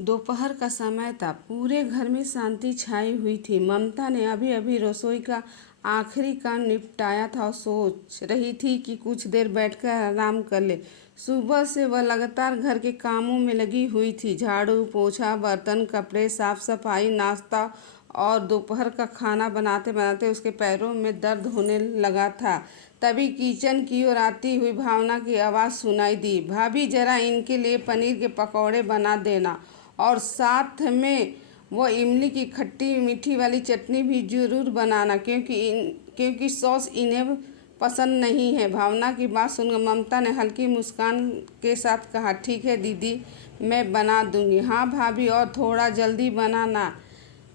दोपहर का समय था। पूरे घर में शांति छाई हुई थी। ममता ने अभी अभी रसोई का आखिरी काम निपटाया था और सोच रही थी कि कुछ देर बैठकर आराम कर ले। सुबह से वह लगातार घर के कामों में लगी हुई थी। झाड़ू पोछा, बर्तन, कपड़े, साफ सफाई, नाश्ता और दोपहर का खाना बनाते बनाते उसके पैरों में दर्द होने लगा था। तभी किचन की ओर आती हुई भावना की आवाज़ सुनाई दी। भाभी, जरा इनके लिए पनीर के पकौड़े बना देना और साथ में वो इमली की खट्टी मीठी वाली चटनी भी ज़रूर बनाना, क्योंकि सॉस इन्हें पसंद नहीं है। भावना की बात सुनकर ममता ने हल्की मुस्कान के साथ कहा, ठीक है दीदी, मैं बना दूंगी। हाँ भाभी, और थोड़ा जल्दी बनाना,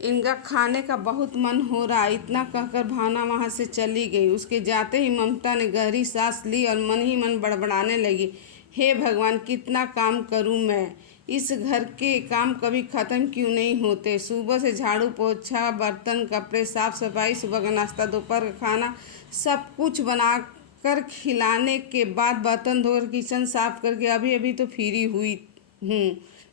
इनका खाने का बहुत मन हो रहा। इतना कहकर भावना वहाँ से चली गई। उसके जाते ही ममता ने गहरी सांस ली और मन ही मन बड़बड़ाने लगी, हे भगवान, कितना काम करूँ मैं। इस घर के काम कभी ख़त्म क्यों नहीं होते। सुबह से झाड़ू पोछा, बर्तन, कपड़े, साफ सफाई, सुबह का नाश्ता, दोपहर का खाना, सब कुछ बनाकर खिलाने के बाद बर्तन धोकर किचन साफ करके अभी अभी तो फ्री हुई हूँ।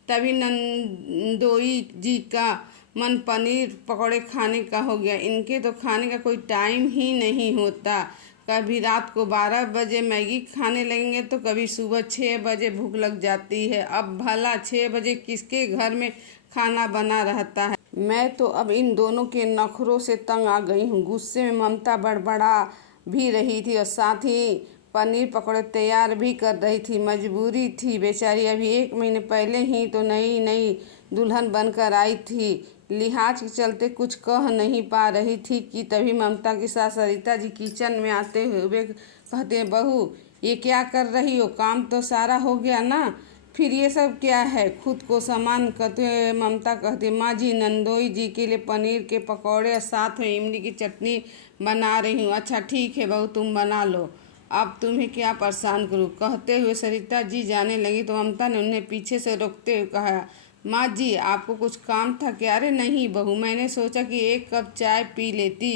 तभी नंदोई जी का मन पनीर पकौड़े खाने का हो गया। इनके तो खाने का कोई टाइम ही नहीं होता। कभी रात को 12 बजे मैगी खाने लगेंगे तो कभी सुबह 6 बजे भूख लग जाती है। अब भला 6 बजे किसके घर में खाना बना रहता है। मैं तो अब इन दोनों के नखरों से तंग आ गई हूँ। गुस्से में ममता बड़बड़ा भी रही थी और साथ ही पनीर पकौड़े तैयार भी कर रही थी। मजबूरी थी बेचारी, अभी 1 महीने पहले ही तो नई नई दुल्हन बनकर आई थी। लिहाज के चलते कुछ कह नहीं पा रही थी कि तभी ममता की सास सरिता जी किचन में आते हुए कहते हैं, बहू ये क्या कर रही हो, काम तो सारा हो गया ना, फिर ये सब क्या है। खुद को सामान करते हुए ममता कहती, माँ जी, नंदोई जी के लिए पनीर के पकौड़े और साथ में इमली की चटनी बना रही हूँ। अच्छा ठीक है बहू, तुम बना लो, अब तुम्हें क्या परेशान करूँ। कहते हुए सरिता जी जाने लगी तो ममता ने उन्हें पीछे से रोकते हुए कहा, माँ जी, आपको कुछ काम था क्या। अरे नहीं बहू, मैंने सोचा कि 1 कप चाय पी लेती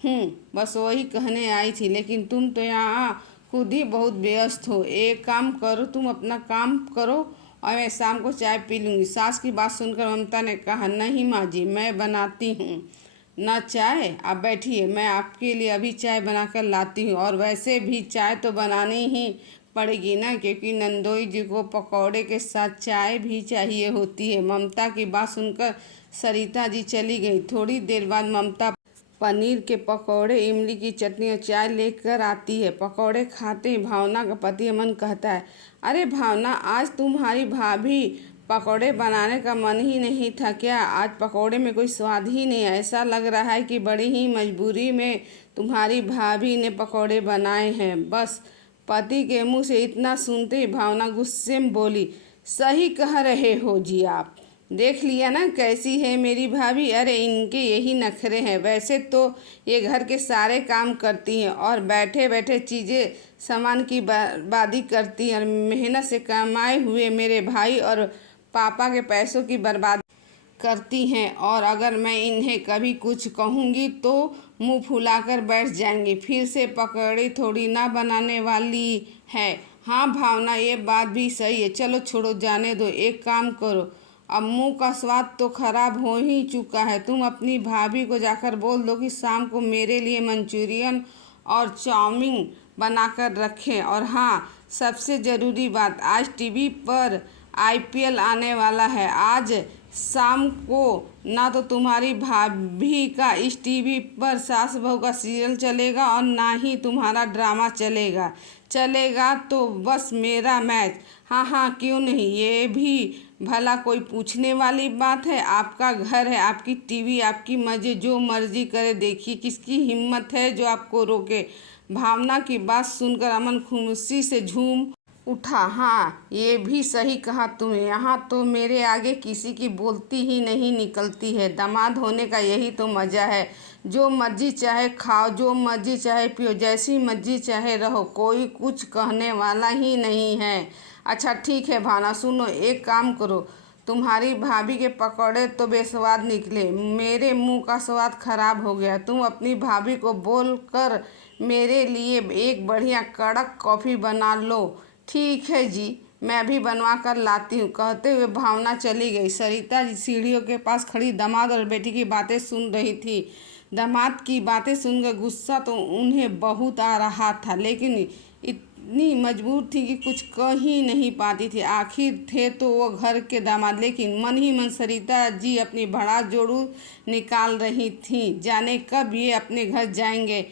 हूँ, बस वही कहने आई थी। लेकिन तुम तो यहाँ खुद ही बहुत व्यस्त हो। एक काम करो, तुम अपना काम करो और मैं शाम को चाय पी लूँगी। सास की बात सुनकर ममता ने कहा, नहीं माँ जी, मैं बनाती हूँ ना चाय, आप बैठिए, मैं आपके लिए अभी चाय बनाकर लाती हूँ। और वैसे भी चाय तो बनानी ही पड़ेगी ना, क्योंकि नंदोई जी को पकौड़े के साथ चाय भी चाहिए होती है। ममता की बात सुनकर सरिता जी चली गई। थोड़ी देर बाद ममता पनीर के पकौड़े, इमली की चटनी और चाय लेकर आती है। पकौड़े खाते ही भावना का पति अमन कहता है, अरे भावना, आज तुम्हारी भाभी पकौड़े बनाने का मन ही नहीं था क्या। आज पकौड़े में कोई स्वाद ही नहीं है। ऐसा लग रहा है कि बड़ी ही मजबूरी में तुम्हारी भाभी ने पकौड़े बनाए हैं। बस पति के मुंह से इतना सुनते ही भावना गुस्से में बोली, सही कह रहे हो जी आप, देख लिया ना कैसी है मेरी भाभी। अरे इनके यही नखरे हैं। वैसे तो ये घर के सारे काम करती हैं और बैठे बैठे चीज़ें सामान की बर्बादी करती हैं और मेहनत से कमाए हुए मेरे भाई और पापा के पैसों की बर्बादी करती हैं। और अगर मैं इन्हें कभी कुछ कहूँगी तो मुंह फुलाकर बैठ जाएंगी। फिर से पकौड़े थोड़ी ना बनाने वाली है। हाँ भावना, ये बात भी सही है। चलो छोड़ो, जाने दो। एक काम करो, अब मुंह का स्वाद तो खराब हो ही चुका है। तुम अपनी भाभी को जाकर बोल दो कि शाम को मेरे लिए मंचूरियन और चाउमीन बनाकर रखें। और हाँ, सबसे ज़रूरी बात, आज टीवी पर आईपीएल आने वाला है। आज शाम को ना तो तुम्हारी भाभी का इस टीवी पर सास बहू का सीरियल चलेगा और ना ही तुम्हारा ड्रामा चलेगा तो बस मेरा मैच। हाँ हाँ, क्यों नहीं, ये भी भला कोई पूछने वाली बात है। आपका घर है, आपकी टीवी, आपकी मर्जी, जो मर्जी करे देखिए, किसकी हिम्मत है जो आपको रोके। भावना की बात सुनकर अमन खुशी से झूम उठा। हाँ, ये भी सही कहा तुमने, यहाँ तो मेरे आगे किसी की बोलती ही नहीं निकलती है। दामाद होने का यही तो मज़ा है। जो मर्जी चाहे खाओ, जो मर्जी चाहे पियो, जैसी मर्जी चाहे रहो, कोई कुछ कहने वाला ही नहीं है। अच्छा ठीक है भावना, सुनो, एक काम करो, तुम्हारी भाभी के पकौड़े तो बेस्वाद निकले, मेरे मुंह का स्वाद खराब हो गया। तुम अपनी भाभी को बोल कर मेरे लिए एक बढ़िया कड़क कॉफ़ी बना लो। ठीक है जी, मैं भी बनवा कर लाती हूँ, कहते हुए भावना चली गई। सरिता जी सीढ़ियों के पास खड़ी दामाद और बेटी की बातें सुन रही थी। दामाद की बातें सुनकर गुस्सा तो उन्हें बहुत आ रहा था, लेकिन इतनी मजबूर थी कि कुछ कह ही नहीं पाती थी। आखिर थे तो वो घर के दामाद, लेकिन मन ही मन सरिता जी अपनी भड़ास जोड़ू निकाल रही थीं। जाने कब ये अपने घर जाएंगे।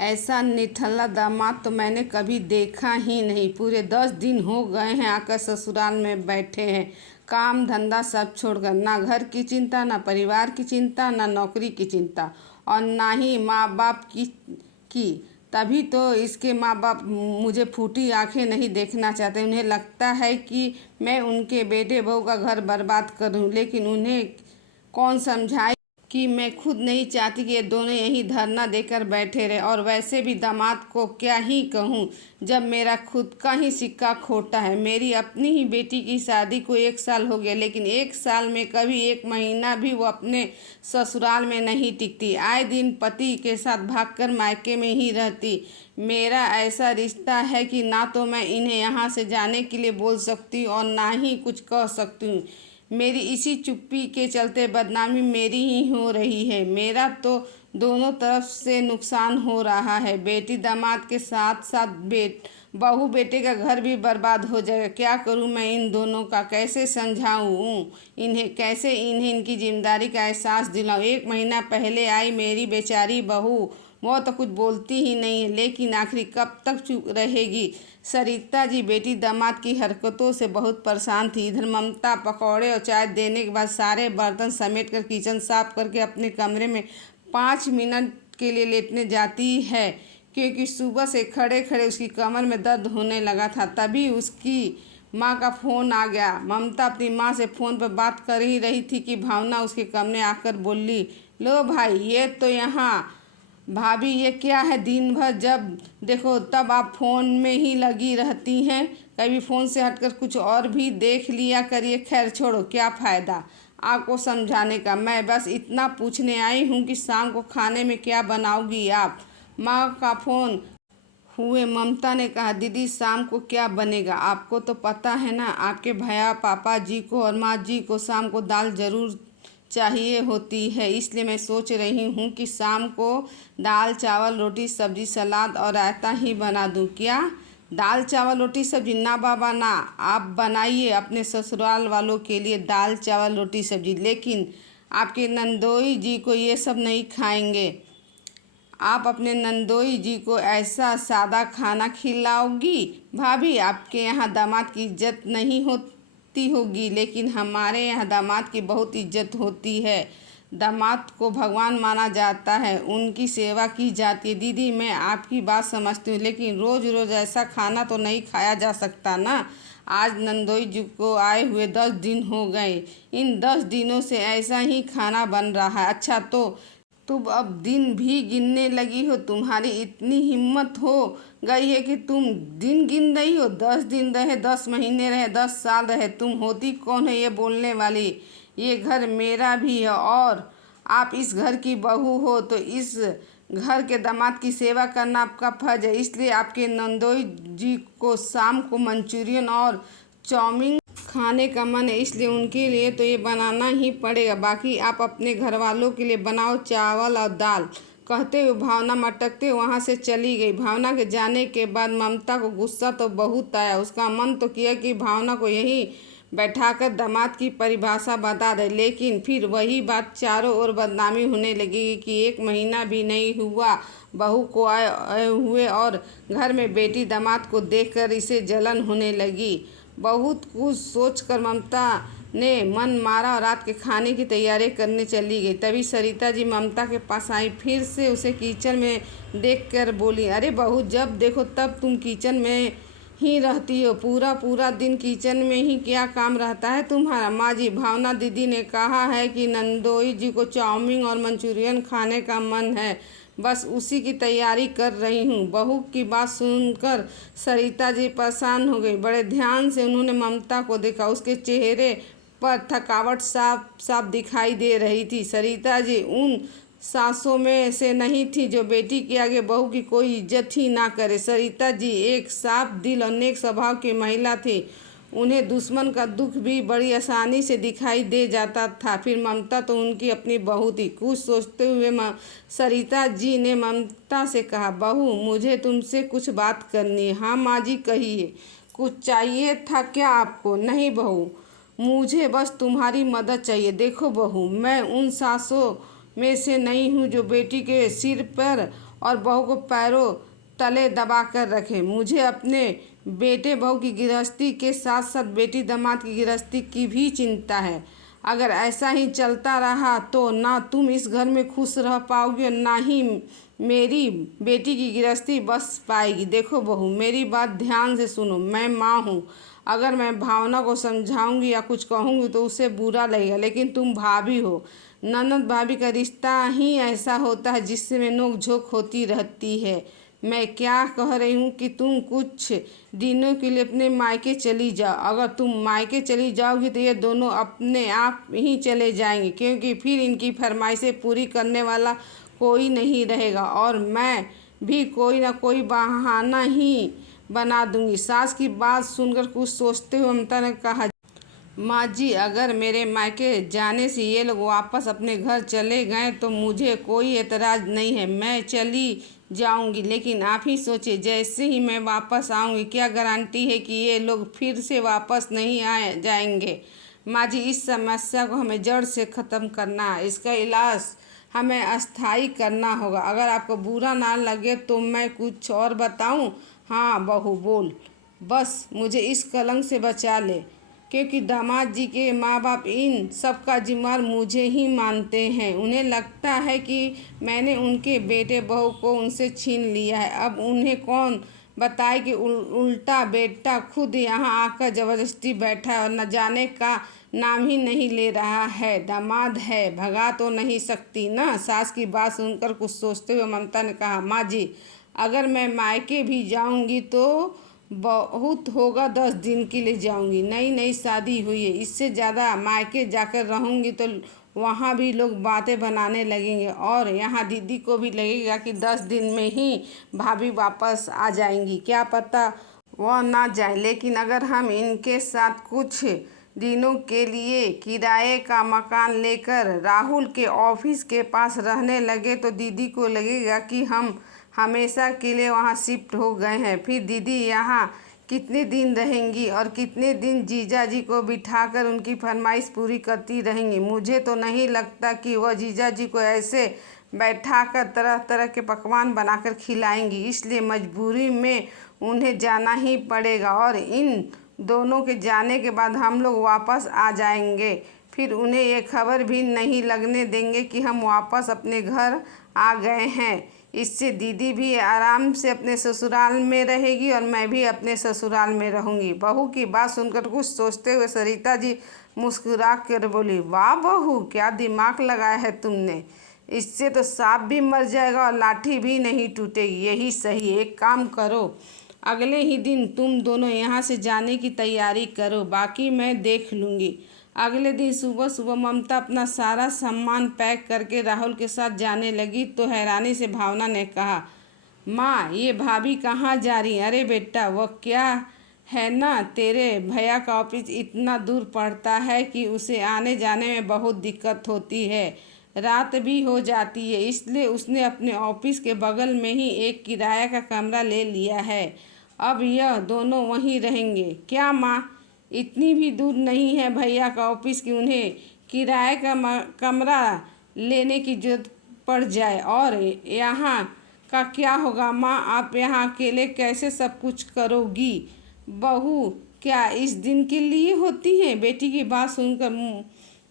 ऐसा निठल्ला दामाद तो मैंने कभी देखा ही नहीं। पूरे 10 दिन हो गए हैं आकर ससुराल में बैठे हैं, काम धंधा सब छोड़कर। ना घर की चिंता, ना परिवार की चिंता, ना नौकरी की चिंता, और ना ही माँ बाप की। तभी तो इसके माँ बाप मुझे फूटी आंखें नहीं देखना चाहते। उन्हें लगता है कि मैं उनके बेटे बहू का घर बर्बाद करूं, लेकिन उन्हें कौन समझाए कि मैं खुद नहीं चाहती कि ये दोनों यहीं धरना देकर बैठे रहे। और वैसे भी दामाद को क्या ही कहूँ, जब मेरा खुद का ही सिक्का खोटा है। मेरी अपनी ही बेटी की शादी को 1 साल हो गया, लेकिन 1 साल में कभी 1 महीना भी वो अपने ससुराल में नहीं टिकती। आए दिन पति के साथ भागकर मायके में ही रहती। मेरा ऐसा रिश्ता है कि ना तो मैं इन्हें यहाँ से जाने के लिए बोल सकती हूँ और ना ही कुछ कह सकती हूँ। मेरी इसी चुप्पी के चलते बदनामी मेरी ही हो रही है। मेरा तो दोनों तरफ से नुकसान हो रहा है। बेटी दामाद के साथ साथ बहू बेटे का घर भी बर्बाद हो जाएगा। क्या करूं मैं इन दोनों का, कैसे समझाऊं इन्हें, कैसे इन्हें इनकी जिम्मेदारी का एहसास दिलाऊं। 1 महीना पहले आई मेरी बेचारी बहू, वो तो कुछ बोलती ही नहीं है, लेकिन आखिर कब तक चुप रहेगी। सरिता जी बेटी दामाद की हरकतों से बहुत परेशान थी। इधर ममता पकौड़े और चाय देने के बाद सारे बर्तन समेट कर किचन साफ करके अपने कमरे में 5 मिनट के लिए लेटने जाती है, क्योंकि सुबह से खड़े खड़े उसकी कमर में दर्द होने लगा था। तभी उसकी माँ का फ़ोन आ गया। ममता अपनी माँ से फ़ोन पर बात कर ही रही थी कि भावना उसके कमरे आकर बोली, लो भाई ये तो यहाँ। भाभी ये क्या है, दिन भर जब देखो तब आप फ़ोन में ही लगी रहती हैं, कभी फ़ोन से हटकर कुछ और भी देख लिया करिए। खैर छोड़ो, क्या फ़ायदा आपको समझाने का। मैं बस इतना पूछने आई हूँ कि शाम को खाने में क्या बनाओगी आप। माँ का फ़ोन हुए ममता ने कहा, दीदी शाम को क्या बनेगा, आपको तो पता है ना, आपके भैया पापा जी को और माँ जी को शाम को दाल ज़रूर चाहिए होती है। इसलिए मैं सोच रही हूँ कि शाम को दाल चावल रोटी सब्जी सलाद और रायता ही बना दूँ। क्या दाल चावल रोटी सब्जी? ना बाबा ना, आप बनाइए अपने ससुराल वालों के लिए दाल चावल रोटी सब्जी, लेकिन आपके नंदोई जी को ये सब नहीं खाएंगे। आप अपने नंदोई जी को ऐसा सादा खाना खिलाओगी? भाभी आपके यहाँ दामाद की इज्जत नहीं होती होगी, लेकिन हमारे यहाँ दामाद की बहुत इज्जत होती है। दामाद को भगवान माना जाता है, उनकी सेवा की जाती है। दीदी मैं आपकी बात समझती हूँ, लेकिन रोज़ रोज़ ऐसा खाना तो नहीं खाया जा सकता ना। आज नंदोई जी को आए हुए 10 दिन हो गए। इन 10 दिनों से ऐसा ही खाना बन रहा है। अच्छा तो तुम अब दिन भी गिनने लगी हो? तुम्हारी इतनी हिम्मत हो गई है कि तुम दिन गिन रही हो? 10 दिन रहे, 10 महीने रहे, 10 साल रहे, तुम होती कौन है ये बोलने वाली? ये घर मेरा भी है और आप इस घर की बहू हो, तो इस घर के दामाद की सेवा करना आपका फर्ज है। इसलिए आपके नंदोई जी को शाम को मंचूरियन और चाउमीन खाने का मन है, इसलिए उनके लिए तो ये बनाना ही पड़ेगा। बाकी आप अपने घर वालों के लिए बनाओ चावल और दाल। कहते हुए भावना मटकते वहाँ से चली गई। भावना के जाने के बाद ममता को गुस्सा तो बहुत आया। उसका मन तो किया कि भावना को यहीं बैठाकर दामाद की परिभाषा बता दे, लेकिन फिर वही बात चारों ओर बदनामी होने लगेगी कि 1 महीना भी नहीं हुआ बहू को आए हुए और घर में बेटी दामाद को देखकर इसे जलन होने लगी। बहुत कुछ सोचकर ममता ने मन मारा और रात के खाने की तैयारी करने चली गई। तभी सरिता जी ममता के पास आई, फिर से उसे किचन में देखकर बोली, अरे बहू जब देखो तब तुम किचन में ही रहती हो, पूरा पूरा दिन किचन में ही क्या काम रहता है तुम्हारा? माँ जी, भावना दीदी ने कहा है कि नंदोई जी को चाउमीन और मंचूरियन खाने का मन है, बस उसी की तैयारी कर रही हूँ। बहू की बात सुनकर सरिता जी परेशान हो गई। बड़े ध्यान से उन्होंने ममता को देखा। उसके चेहरे पर थकावट साफ साफ दिखाई दे रही थी। सरिता जी उन सासों में से नहीं थी जो बेटी के आगे बहू की कोई इज्जत ही ना करे। सरिता जी एक साफ दिल और नेक स्वभाव की महिला थी। उन्हें दुश्मन का दुख भी बड़ी आसानी से दिखाई दे जाता था। फिर ममता तो उनकी अपनी बहू थी। कुछ सोचते हुए सरिता जी ने ममता से कहा, बहू मुझे तुमसे कुछ बात करनी है। हाँ माँ जी कहिए, कुछ चाहिए था क्या आपको? नहीं बहू, मुझे बस तुम्हारी मदद चाहिए। देखो बहू, मैं उन सासों में से नहीं हूँ जो बेटी के सिर पर और बहू को पैरों तले दबा कर रखे। मुझे अपने बेटे बहू की गृहस्थी के साथ साथ बेटी दामाद की गृहस्थी की भी चिंता है। अगर ऐसा ही चलता रहा तो ना तुम इस घर में खुश रह पाओगे, ना ही मेरी बेटी की गृहस्थी बस पाएगी। देखो बहू, मेरी बात ध्यान से सुनो। मैं माँ हूँ। अगर मैं भावना को समझाऊंगी या कुछ कहूँगी तो उसे बुरा लगेगा, लेकिन तुम भाभी हो। ननद भाभी का रिश्ता ही ऐसा होता है जिसमें नोक झोंक होती रहती है। मैं क्या कह रही हूँ कि तुम कुछ दिनों के लिए अपने मायके चली जाओ। अगर तुम मायके चली जाओगी तो ये दोनों अपने आप ही चले जाएंगे, क्योंकि फिर इनकी फरमाइशें पूरी करने वाला कोई नहीं रहेगा और मैं भी कोई ना कोई बहाना ही बना दूंगी। सास की बात सुनकर कुछ सोचते हुए ममता ने कहा, माँ जी अगर मेरे मायके जाने से ये लोग वापस अपने घर चले गए तो मुझे कोई एतराज़ नहीं है, मैं चली जाऊंगी। लेकिन आप ही सोचिए, जैसे ही मैं वापस आऊंगी क्या गारंटी है कि ये लोग फिर से वापस नहीं आ जाएंगे। माँ जी इस समस्या को हमें जड़ से ख़त्म करना है। इसका इलाज हमें अस्थाई करना होगा। अगर आपको बुरा ना लगे तो मैं कुछ और बताऊं? हाँ बहू बोल, बस मुझे इस कलंक से बचा ले, क्योंकि दामाद जी के माँ बाप इन सब का जिम्मेदार मुझे ही मानते हैं। उन्हें लगता है कि मैंने उनके बेटे बहू को उनसे छीन लिया है। अब उन्हें कौन बताए कि उल्टा बेटा खुद यहाँ आकर ज़बरदस्ती बैठा है और न जाने का नाम ही नहीं ले रहा है। दामाद है, भगा तो नहीं सकती ना। सास की बात सुनकर कुछ सोचते हुए ममता ने कहा, माँ जी अगर मैं मायके भी जाऊंगी तो बहुत होगा 10 दिन के लिए जाऊंगी। नई नई शादी हुई है, इससे ज़्यादा मायके जाकर रहूंगी तो वहाँ भी लोग बातें बनाने लगेंगे और यहाँ दीदी को भी लगेगा कि 10 दिन में ही भाभी वापस आ जाएंगी। क्या पता वह ना जाए। लेकिन अगर हम इनके साथ कुछ दिनों के लिए किराए का मकान लेकर राहुल के ऑफिस के पास रहने लगे तो दीदी को लगेगा कि हम हमेशा के लिए वहाँ शिफ्ट हो गए हैं। फिर दीदी यहाँ कितने दिन रहेंगी और कितने दिन जीजा जी को बिठाकर उनकी फरमाइश पूरी करती रहेंगी। मुझे तो नहीं लगता कि वह जीजा जी को ऐसे बैठाकर तरह तरह के पकवान बनाकर खिलाएंगी। इसलिए मजबूरी में उन्हें जाना ही पड़ेगा और इन दोनों के जाने के बाद हम लोग वापस आ जाएंगे। फिर उन्हें ये खबर भी नहीं लगने देंगे कि हम वापस अपने घर आ गए हैं। इससे दीदी भी आराम से अपने ससुराल में रहेगी और मैं भी अपने ससुराल में रहूँगी। बहू की बात सुनकर कुछ सोचते हुए सरिता जी मुस्कुरा कर बोली, वाह बहू क्या दिमाग लगाया है तुमने। इससे तो सांप भी मर जाएगा और लाठी भी नहीं टूटेगी। यही सही। एक काम करो, अगले ही दिन तुम दोनों यहाँ से जाने की तैयारी करो, बाकी मैं देख लूँगी। अगले दिन सुबह सुबह ममता अपना सारा सामान पैक करके राहुल के साथ जाने लगी तो हैरानी से भावना ने कहा, माँ ये भाभी कहाँ जा रही? अरे बेटा वह क्या है ना, तेरे भैया का ऑफिस इतना दूर पड़ता है कि उसे आने जाने में बहुत दिक्कत होती है, रात भी हो जाती है, इसलिए उसने अपने ऑफिस के बगल में ही एक किराया का कमरा ले लिया है। अब यह दोनों वहीं रहेंगे। क्या माँ, इतनी भी दूर नहीं है भैया का ऑफिस कि उन्हें किराए का कमरा लेने की जरूरत पड़ जाए? और यहाँ का क्या होगा माँ, आप यहाँ अकेले कैसे सब कुछ करोगी? बहू क्या इस दिन के लिए होती हैं? बेटी की बात सुनकर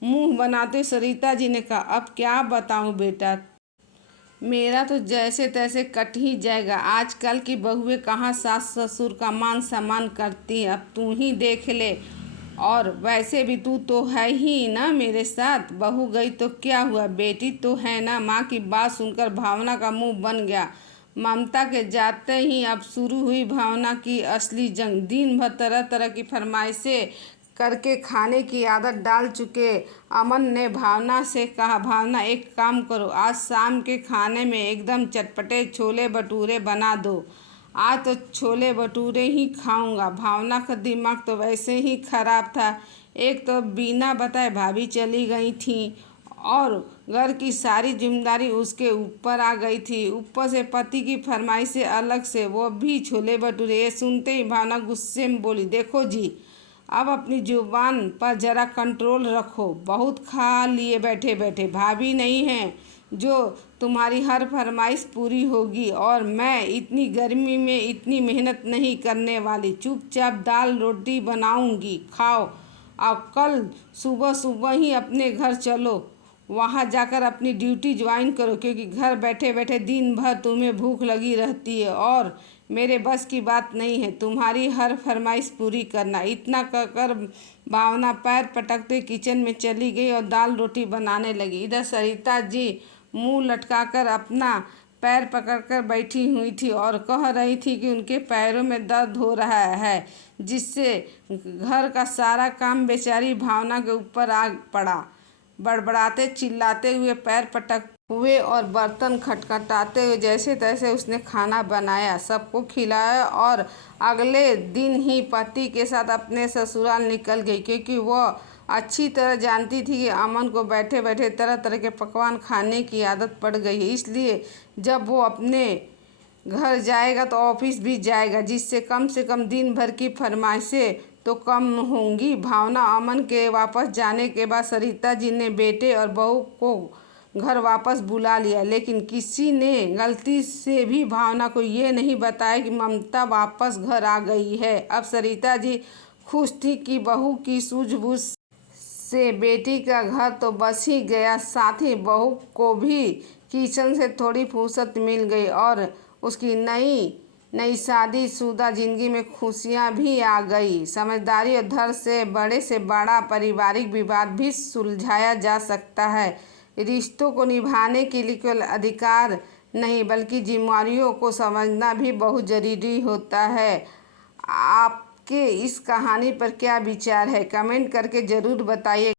मुंह बनाते सरिता जी ने कहा, अब क्या बताऊँ बेटा, मेरा तो जैसे तैसे कट ही जाएगा। आजकल की बहुएं कहाँ सास ससुर का मान सम्मान करती है, अब तू ही देख ले। और वैसे भी तू तो है ही ना मेरे साथ। बहू गई तो क्या हुआ, बेटी तो है ना। माँ की बात सुनकर भावना का मुंह बन गया। ममता के जाते ही अब शुरू हुई भावना की असली जंग। दिन भर तरह तरह की फरमाइशें करके खाने की आदत डाल चुके अमन ने भावना से कहा, भावना एक काम करो, आज शाम के खाने में एकदम चटपटे छोले भटूरे बना दो। आज तो छोले भटूरे ही खाऊंगा। भावना का दिमाग तो वैसे ही खराब था। एक तो बिना बताए भाभी चली गई थी और घर की सारी जिम्मेदारी उसके ऊपर आ गई थी। ऊपर से पति की फरमाइश से अलग से वो भी छोले भटूरे। ये सुनते ही भावना गुस्से में बोली, देखो जी, अब अपनी जुबान पर जरा कंट्रोल रखो। बहुत खा लिए बैठे बैठे। भाभी नहीं है जो तुम्हारी हर फरमाइश पूरी होगी, और मैं इतनी गर्मी में इतनी मेहनत नहीं करने वाली। चुपचाप दाल रोटी बनाऊंगी, खाओ। अब कल सुबह सुबह ही अपने घर चलो, वहाँ जाकर अपनी ड्यूटी ज्वाइन करो, क्योंकि घर बैठे बैठे दिन भर तुम्हें भूख लगी रहती है और मेरे बस की बात नहीं है तुम्हारी हर फरमाइश पूरी करना। इतना कहकर भावना पैर पटकते किचन में चली गई और दाल रोटी बनाने लगी। इधर सरिता जी मुंह लटकाकर अपना पैर पकड़कर बैठी हुई थी और कह रही थी कि उनके पैरों में दर्द हो रहा है, जिससे घर का सारा काम बेचारी भावना के ऊपर आ पड़ा। बड़बड़ाते चिल्लाते हुए पैर पटक हुए और बर्तन खटखटाते हुए जैसे तैसे उसने खाना बनाया, सबको खिलाया और अगले दिन ही पति के साथ अपने ससुराल निकल गई, क्योंकि वह अच्छी तरह जानती थी कि अमन को बैठे बैठे तरह तरह के पकवान खाने की आदत पड़ गई है। इसलिए जब वो अपने घर जाएगा तो ऑफिस भी जाएगा, जिससे कम से कम दिन भर की फरमाइशें तो कम होंगी। भावना अमन के वापस जाने के बाद सरिता जी ने बेटे और बहू को घर वापस बुला लिया, लेकिन किसी ने गलती से भी भावना को ये नहीं बताया कि ममता वापस घर आ गई है। अब सरिता जी खुश थी कि बहू की सूझबूझ से बेटी का घर तो बस ही गया, साथ ही बहू को भी किचन से थोड़ी फुर्सत मिल गई और उसकी नई नई शादीशुदा जिंदगी में खुशियां भी आ गई। समझदारी और धैर्य से बड़ा पारिवारिक विवाद भी सुलझाया जा सकता है। रिश्तों को निभाने के लिए केवल अधिकार नहीं बल्कि जिम्मेदारियों को समझना भी बहुत जरूरी होता है। आपके इस कहानी पर क्या विचार है, कमेंट करके ज़रूर बताइए।